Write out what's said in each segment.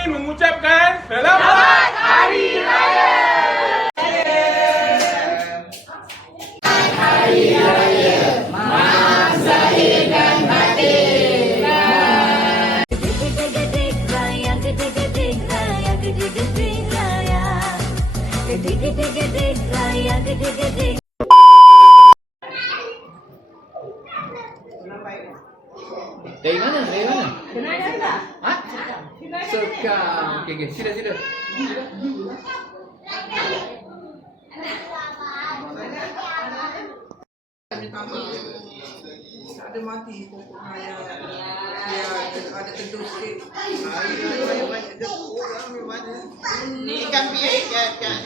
kami mengucapkan Selamat Hari Raya. Hari Raya, maaf zahir dan batin. Gede-gede raya, gede-gede raya, gede-gede raya. Gede-gede raya, gede-gede. Dari mana? Dari mana? Kenal tak? Hah? Sekam. Okey, sila. Ada mati pokok raya. Dia ada teduh sikit. Banyak dia orang memang ni kambing jangan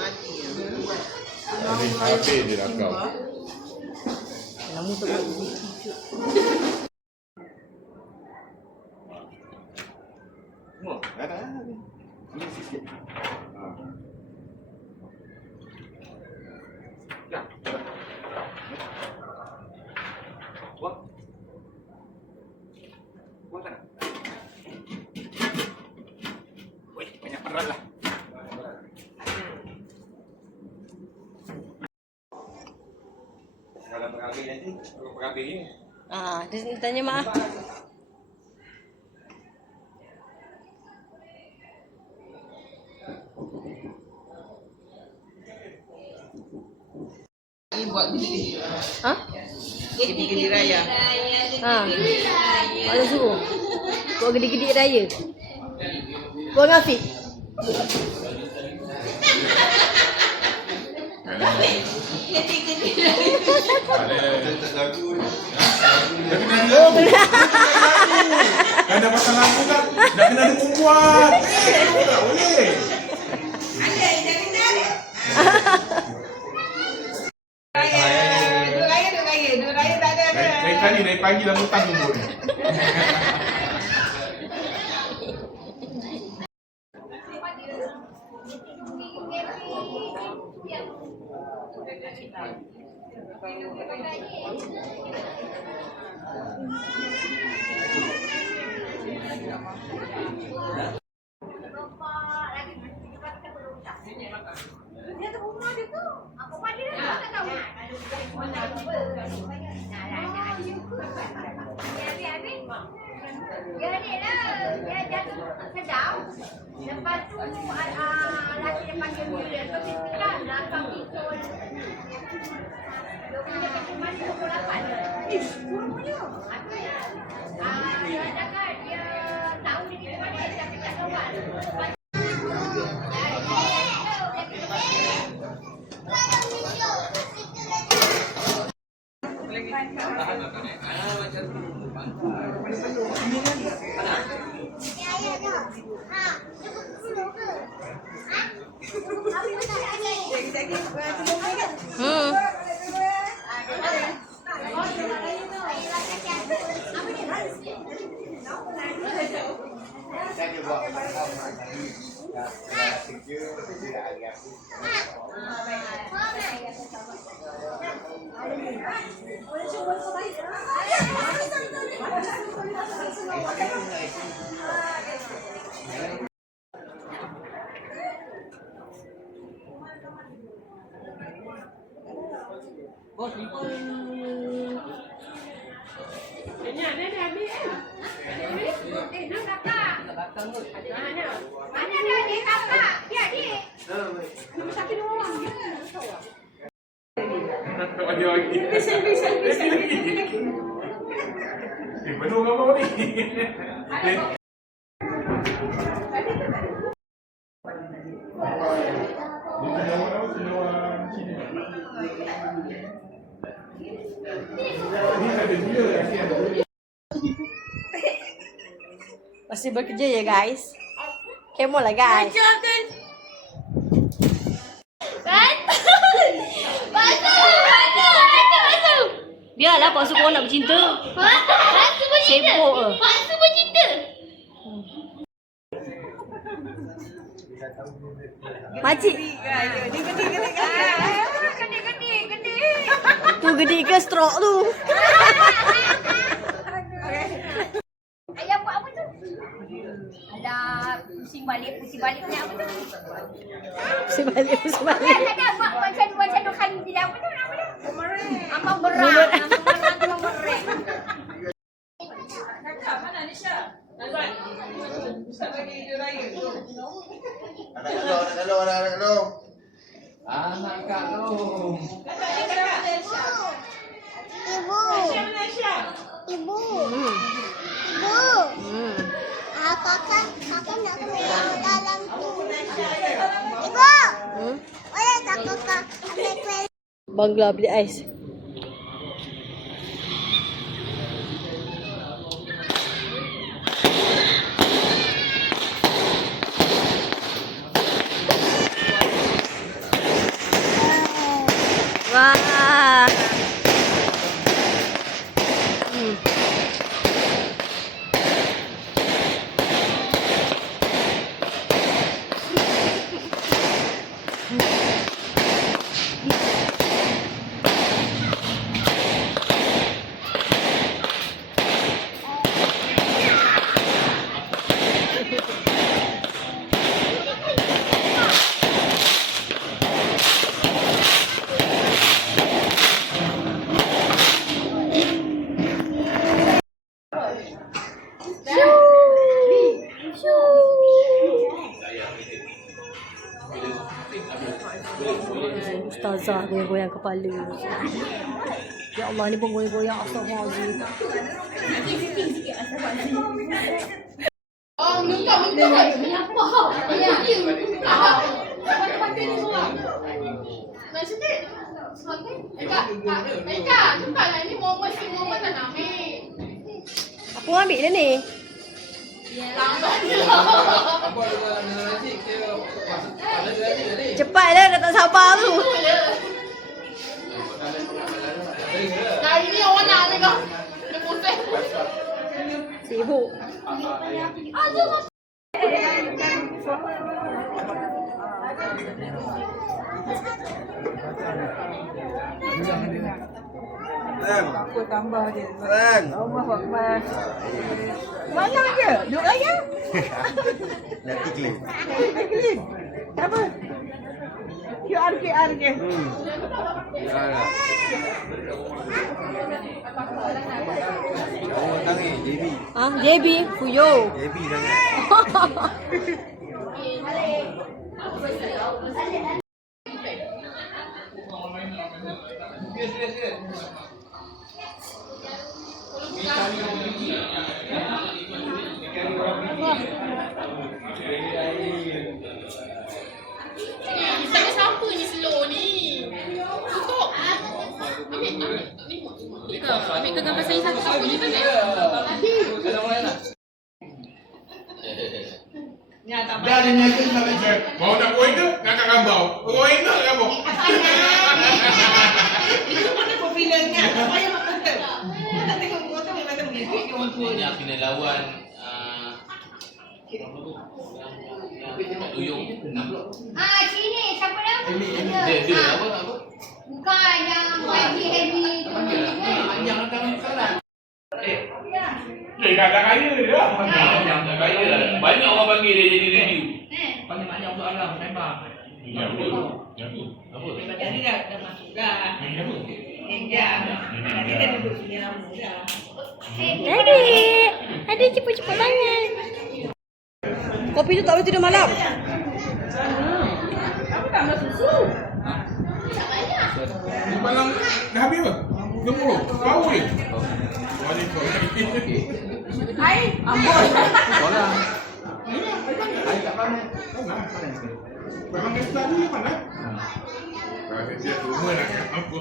mati. Habis dia rakam. Namun tak Oh, ada. Ini sikit. Ya. Buat. Buat kan? Wih, banyak peran lah. Kalau pengambil nanti, kalau pengambil ini. Dia tanya maaf. ni buat gede. Hah? Gede-gede raya. Mana suruh? Buat gede-gede raya. Buat Afiq. Kan dah pasang lagu kan? Dah kena ada membuat. Tak boleh. Dua raya tak ada. Lain kali dari pagi dah hutang tunggu ni. Dia tu rumah dia tu. Apa mandi dia tak tahu. Habis. Dia ni lah. Dia jatuh sedap. Lepas tu laki dia panggil dia. Lepas tu dia tekan belakang pikul. Dia punya kecil mandi 28. Kurang punya. Dia cakap dia tahu dia di mana dia tapi tak kawan. Mana dah ni kakak? Dia ni. Tapi dua orang je. Bagi. Selfie. Penuh gambar ni. Masih bekerja ya guys. Kemo lah guys. Biarlah Pak Suko nak bercinta. Paksu bercinta. Sibuk ke? Paksu bercinta. Makcik. Gede. Tu gede ke stroke tu? dah pusing balik ni apa tu? Pusing balik. Tak ada buat macam dua kali tidak apa tu nama dia? Amal berat. Amal berat. Anak Kak Long. Ibu. Kakak nak kena dalam tu. Ibu. Boleh tak kakak ambil kuih? Bangla beli ais. Wah. Ustazah goyang-goyang kepala. Ya Allah, ni pun goyang-goyang. Astagfirullahaladzim. Aku ambil dah ni. Cepatlah, dah tak sabar tu. Hari ni orang nak ni kau. Dia pusing. Sibuk. Aku tambah je. Allah Akbar. Mana je? Duduk lagi? Nanti klik. Klik. Apa? QR je. Oh, tangi, JB. Ah, JB, Fuyo. JB sangat. Sampai siapa ni slow ni? Tutup. Ambil ke gambar saya satu siapa ni tadi? Dah dia nyata sampai cek. Mau nak koin ke? Nak kat gambar. Koin ke gambar? Itu mana popularnya? Saya nak kata. Tak tengok foto memang tak boleh tengok orang tua ni. Yang kena lawan Tuyung. Sini siapa dah? Dia apa? Bukan yang heavy tu. Panjang akan salah. Dah kaya dia. Yang tak kaya lah. Banyak orang panggil dia jadi review. Banyak-banyak soalan tembak. Ya, betul. Apa? Jadi dah masuk dah. Enjam. Tadi dah duduk sini lama dah. Adik cepat-cepat tangan. Kopi tu tak boleh tidur malam. Apa tak masuk susu? Di malam dah habis ke? Gemuk. Bau je. Air, ambon. Orang. Air tak panas. Memang dia start dulu mana? Dia rumah nak apa?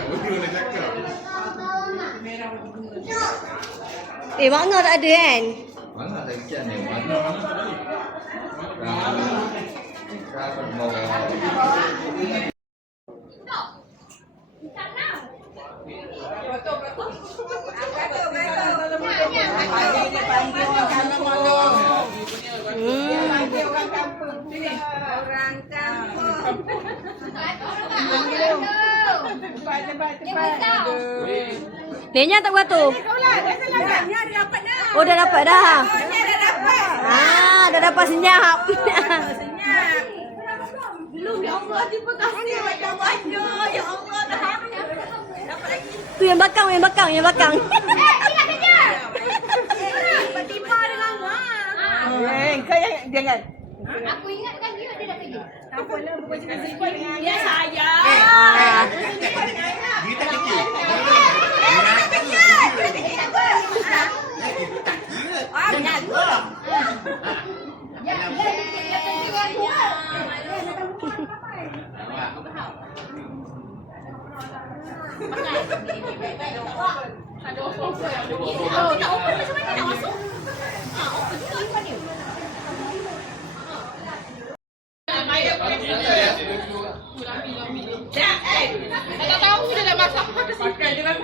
Tak betul nak cakap. Makna tak ada kan? Mana ada ikan ni? Mana tak ada. Kenapa mau? Nenya tak buat tu? Oh dah dapat dah. Ah. dah dapat senyap. Senyap. Belum, ya Allah, terima kasih banyak-banyak. Ya Allah, dah. Dapat lagi. Tu yang belakang, yang belakang, yang belakang. Tidak kerja. Tiba dengan Mak. Kau yang jangan. Aku ingatkan dia dah kerja. Tak apalah, bukan cakap simpan dengan dia. Saya. Kita kecil. Tak tahu dia dah masak. Pakai je lah.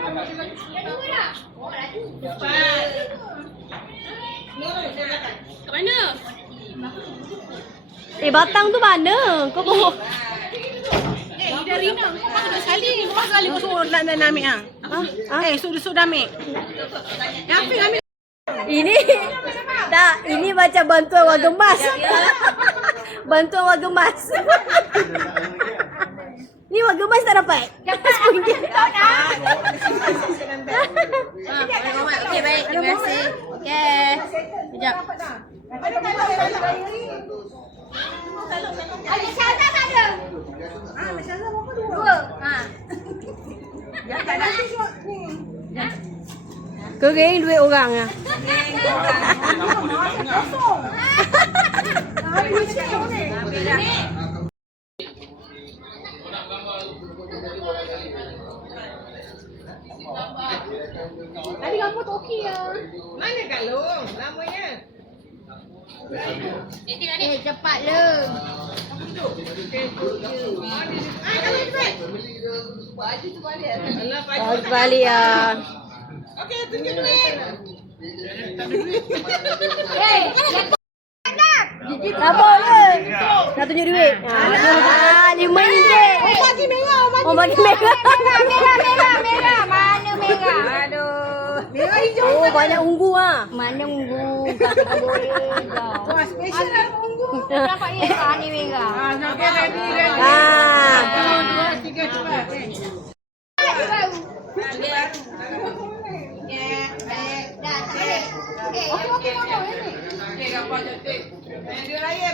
Kat mana? Batang tu mana? Kau bawa. Ida Rina. Kau pasal sekali. Kau pasal sekali kau suruh nak ambil ah. Suruh ambil. Ambil. Ini tak, ini macam bantuan warga emas. Bantuan warga emas. Ni warga emas tak dapat. Dapat RM10. Okey, baik. Terima kasih. Okey. Sekejap. Ada Syazah tak ada? Masalah apa dua? Dua. Yang tak ada tu cuma ni. Kering duit orang ah. Tadi gambar tu okey ya. Mana kalung? Lamanya. Cepat le. Kalung cepat. Alah, Oh, balik ah. okey, tunjuk duit. Tak boleh. Nak tunjuk duit. RM5. Oh, bagi merah. Oh, bagi merah. Merah. Mana merah? Aduh. Merah hijau. Oh, banyak ungu ah. Mana ungu? Tak boleh dah. Wah, special lah ungu. Nampak merah ni merah. Okey, ready. Ah. 1, 2, 3, cepat. Okey, gambar cantik. Dia raya.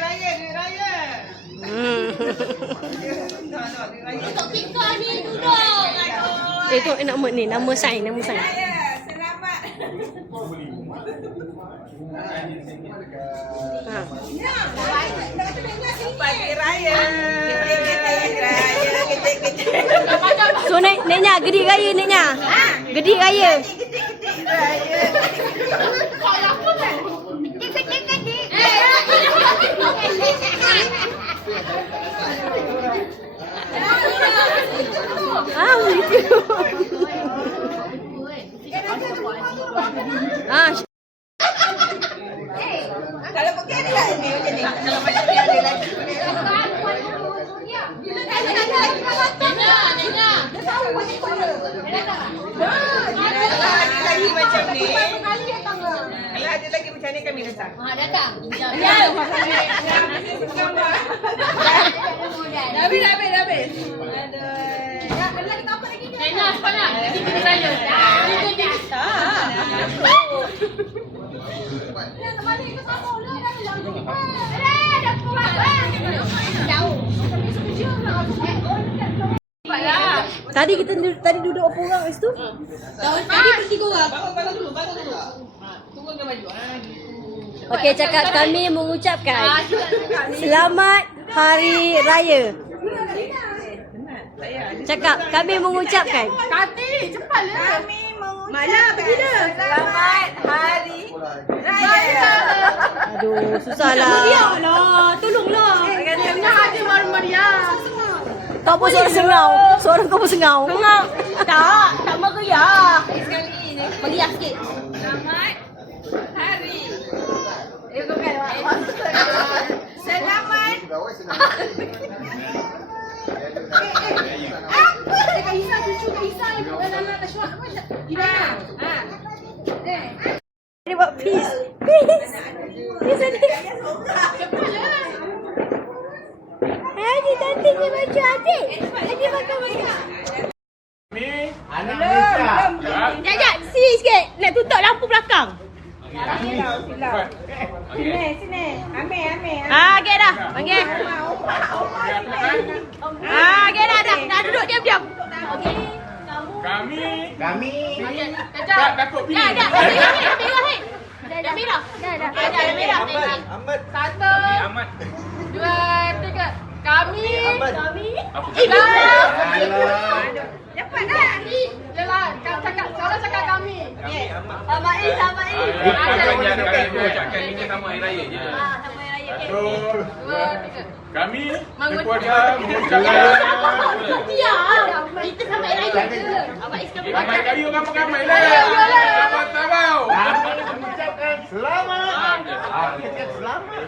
Untuk kita ni duduk. Tu nama ni, nama sign. Raya, selamat. Pagi raya. So neknya gedi raya neknya. Gedi raya. Begitu. Kalau pergi ada lah ni macam ni. Kalau macam ni ada lagi. Kalau ada lagi macam ni. Kalau ada lagi macam ni kami datang. Datang. Dah habis. Nena, sekolah. Lagi pergi raya. Tadi duduk berapa orang kat situ? Tadi bertiga orang. Bangun dulu. Turunkan baju. Okey, cakap kami mengucapkan selamat Hari Raya. Cakap kami mengucapkan. Kati, cepatlah. Mana pergi dah? Selamat Hari Raya. Aduh, susahlah. Lah, tolonglah. Tengah ada Maria. Kau pun suara sengau. Suara kau pun sengau. Tak meriah. Sekali ni. Meriah sikit. Selamat Hari. Selamat. Kak Isa, cucu Kak Isa. Ibu dan anak Tashwa. Di mana? Ini buat Peace. Peace. Peace ada. Adik cantiknya baju adik. Adik pakai baju. Kami Anak Malaysia. Sekejap, sini sikit. Nak tutup lampu belakang. Sini. Ambil. Okey dah. Panggil. Okey dah. Duduk diam-diam. Kami Kami. tak takut bini. Dah. Dah merah. Dah merah. Ahmad. Satu, Amat. dua, tiga. Kami. Cepat dah. Yelah, kalau cakap kami. Abang Is. Ucapkan ini sama hari raya je. Satu, Dua, tiga. kami Mengucap- keluarga mengucapkan Diam. Kita sampai raya je. Abang Is kami. ramai kayu ramai-ramai lah. Tabau. Mengucapkan selamat. Selamat.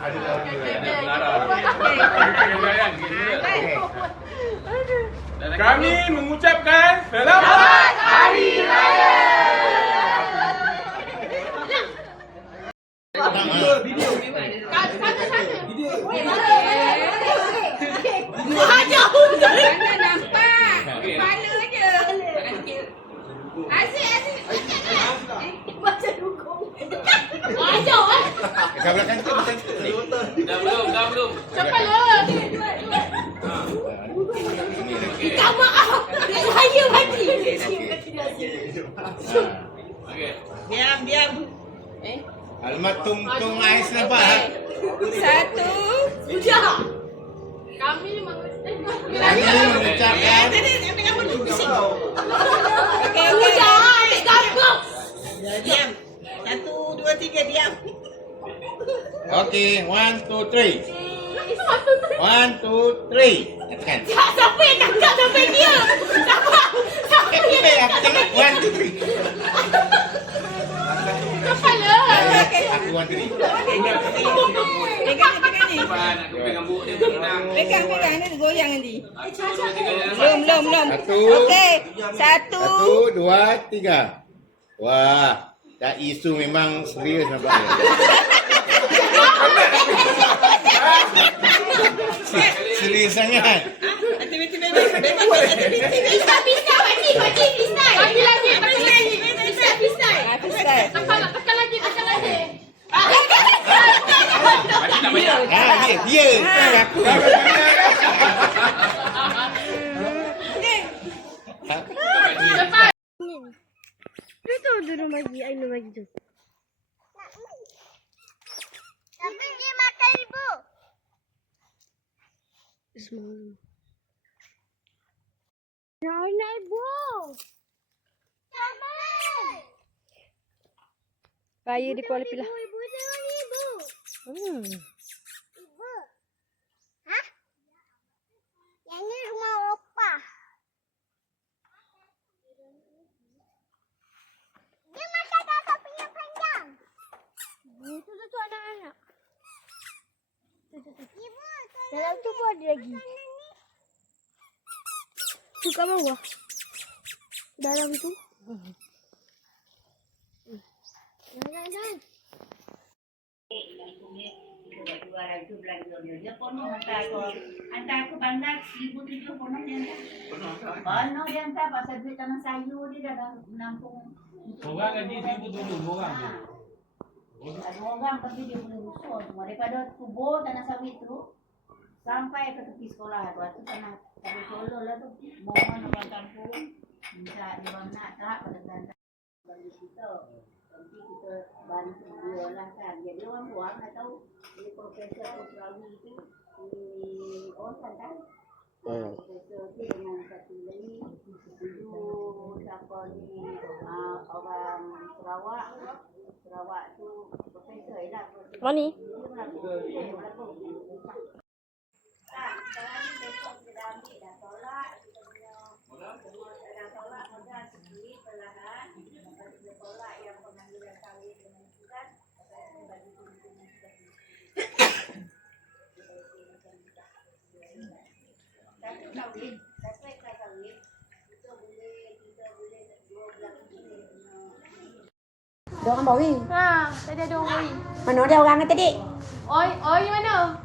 Kami mengucapkan selamat Hari Raya. Mana nampak? Kepala je. Asyik. Kat belakang tu macam Dah belum. Kepala. Okey. Diam. Alamat tung ais nampak. Satu. Kami Kami mengucapkan Diam. Satu, dua, tiga, diam. Okey, 1 2 3. 1 2 3. Tekan. Siapa yang tangkap sampai dia? Eh, aku tengok 1 2 3. Kepala. Aku 1 2 3. Pegang ni. Nak pegang buuk dia tenang. Pegang ni goyang nanti. Satu, dua, tiga, jangan Belum. Satu. Okey. Satu. 1 2 3. Wah, dah isu memang serius nampak dia. Serius sangat. Aktiviti. Bagi lagi. Tekan lagi. tak banyak. Dia bukan aku. Cepat. Itu dulu lagi. Ayo lagi tu. Tapi dia makan ibu. Semua. Nak ibu. Sabar. Raya di Kuala Pilah. Ibu tengok ibu. Ibu. Hah? Yang ni rumah opa. Dia makan kakak punya panjang. Itu tu anak-anak. Ibu, Dalam tu pun ada lagi. Tu kat bawah. Dalam tu. Jangan. Dia penuh hantar aku bandar 1,007 penuh dia hantar. Penuh dia hantar pasal duit tanah sayur dia dah menampung. Orang gaji 1,007 orang je. Ada orang tapi dia boleh usul semua daripada kubur tanah sawit tu sampai ke tepi sekolah tu. Itu tanah kami tolong lah tu. Mohon orang kampung minta dia nak tak pada gantar bagi kita. Nanti kita bantu dia lah kan. Jadi orang buang nak tahu dia Profesor Perawi tu di Oran kan. Profesor tu dengan satu lagi dulu siapa ni orang Sarawak tu Profesor lah. Mani. Tak, sekarang ni besok kita dah ambil dah tolak. Kita punya dah tolak modal sikit perlahan. Lepas kita tolak yang pengangguran kahwin dengan surat. Lepas tu bagi tunjuk sudah. Satu kahwin, satu ekor kahwin. Kita boleh 12 ini. Ada orang bawi. Ha, tadi ada orang. Mana ada orang tadi? Oi mana?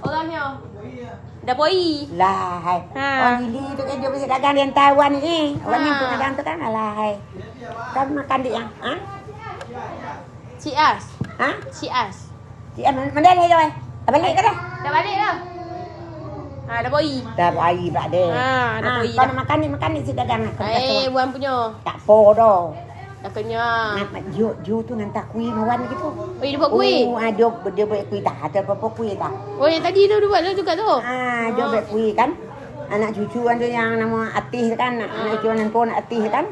Orangnya. Dah poi. Lah, hai. Ha. Orang gili tu kan dia mesti dagang di Taiwan ni. Orang yang tu dagang tu kan lah, hai. Kau makan dia yang? Ha? Cik As. Ha? Cik As. Cik Am, mana dia Joy? Dah balik ke dah? Dah balik dah. Ha, dah poi. Dah bayi pula dia. Dah poi Kau dah. nak makan ni si dagang aku. Buan punya. Tak apa dah. Dah kenyang. Nak Ju tu hantar kuih mawan gitu. Oh, dia buat kuih. Oh, dia buat kuih tak ada apa-apa kuih tak. Oh, yang tadi tu dia buat juga tu. Dia buat kuih kan. Anak cucu kan tu yang nama Atih kan. Anak cucu anak pun Atih kan.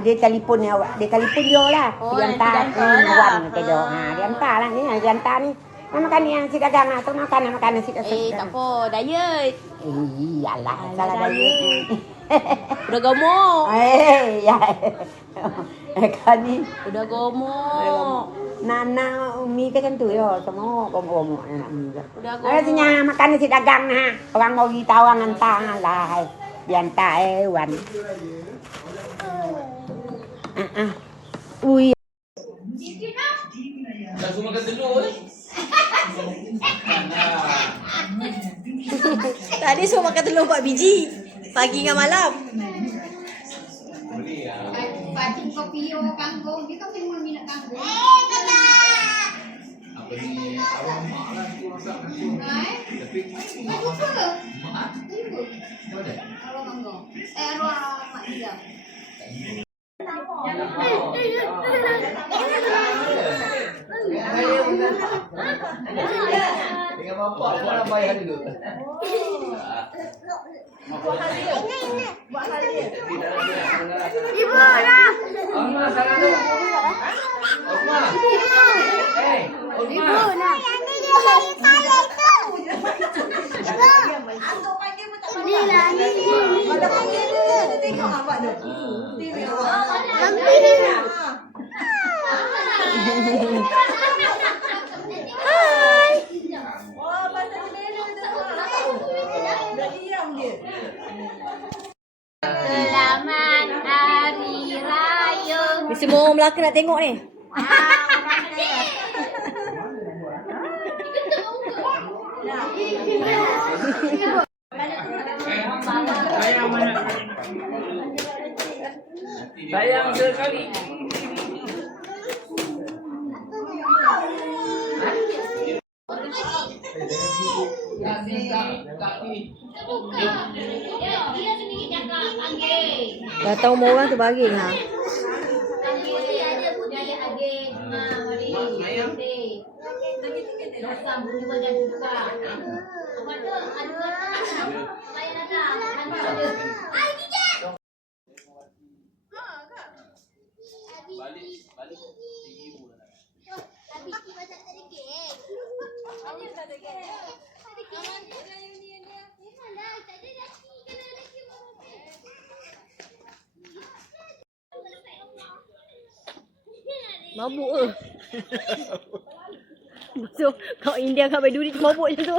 Dia telefon ni awak. Dia telefon dia lah. Dia hantar mawan ke dia. Dia hantar lah ni. Dia hantar ni. Makan ni yang si dagang tu makan si dagang. Tak apa, diet. Iyalah, salah diet. Udah gemuk. Ya. Kan ni. Udah gemuk. Nana Umi ke macam tu ya. Semua gemuk anak Umi. Udah Ada sinya makan nasi dagang ha. Orang mau kita orang hantar lah. Dia hantar Wan. Ui. Dah semua makan telur Tadi semua makan telur 4 biji. Pagi dengan malam. Pati kopi o kangkung, dia kan memang minat kangkung. apa ni arwah mak lah tu masak kangkung. Tapi Kau lupa? mak Lupa. mana? Arwah kangkung. Arwah mak dia. Dengan bapak tu nak bayar dulu. Ibu lah. Osma sana tu. Osma. Eh, Osma. Nah, yang ni dia dari saya tu. Ni lah, ni. Pada panggil dia. Tengok apa tu. Nampak dia. Hai. Selamat Hari Raya. Ni semua orang Melaka nak tengok ni. Sayang sekali. Dia sendiri cakap panggil. Datang rumah orang tu bagi ha. Panggil ada budaya adik. Mari. Dosa bunyi badan buka. Apa tu? Ada saya datang. Ada. Ai DJ. Balik 3,000 lah. Tapi kita tak ada geng. Ada tak ada geng? Ada geng. Memanglah tak ada laki. Kalau laki baru Mabuk ke? So, kau India kau bagi duit mabuk macam tu.